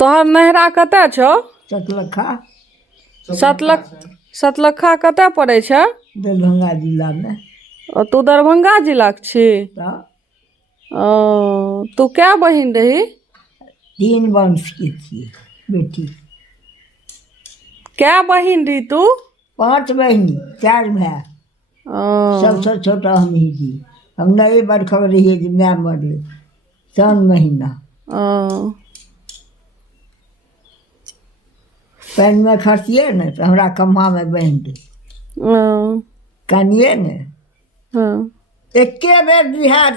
तोहर नहरा कतऽ छौ? सतलखा सतलखा कतऽ पड़ै छै? दरभंगा जिला में। तू दरभंगा जिला के छी? तू क्या बहिन रही? 3 वंश के थी बेटी। क्या बहिन रही तू? 5 बहनी 4 भाई। सबसे छोटा हम ही थी। हम नए बरखब रहिए कि मैं मरले सन महीना। पैन में खसिए न तो हमरा कम्हा में बांध दे। कानिए ने एके बेर बिहार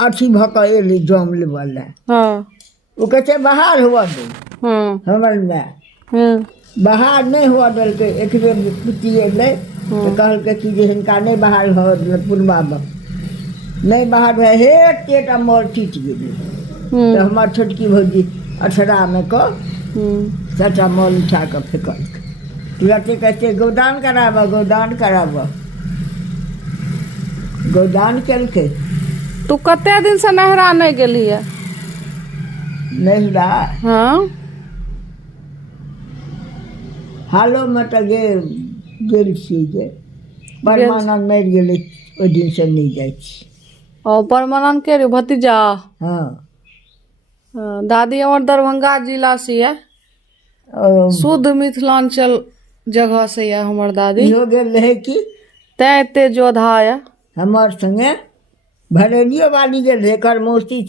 अथी भऽ कऽ एलै जम लेवल लए। ओ कहै छै बाहर हुआ दे हमर माय। बाहर नहीं हुआ देलकै। एक बेर पुती एलै तो कहलकै कि जे हिनका नहीं बाहर हुआ देलक पुरबाबा नहीं बाहर हुआ हे टेटा मोर टूटि गेलै। तो हमार छोटकी भौजी अठरा में को सबटा मोल उठा कऽ फेंकलकै। तुरंते कहते गोदान कराबऽ गोदान कराबऽ। गोदान केलकै। तू कते दिन से नहरा नहीं गेली है? नहिरा हाँ हालो में तो गेल छी जे परमानंद मरि गेलै ओहि दिन से नहीं जाइ छी। परमानंद के रे भतीजा? हाँ दादी हमर दरभंगा जिला से है। शुद्ध मिथिलांचल जगह से है हमर दादी। इहो गेल रहे कि ते जोधा है हमार संगे भरेलियो वाली गेल रहे। एकर मौसी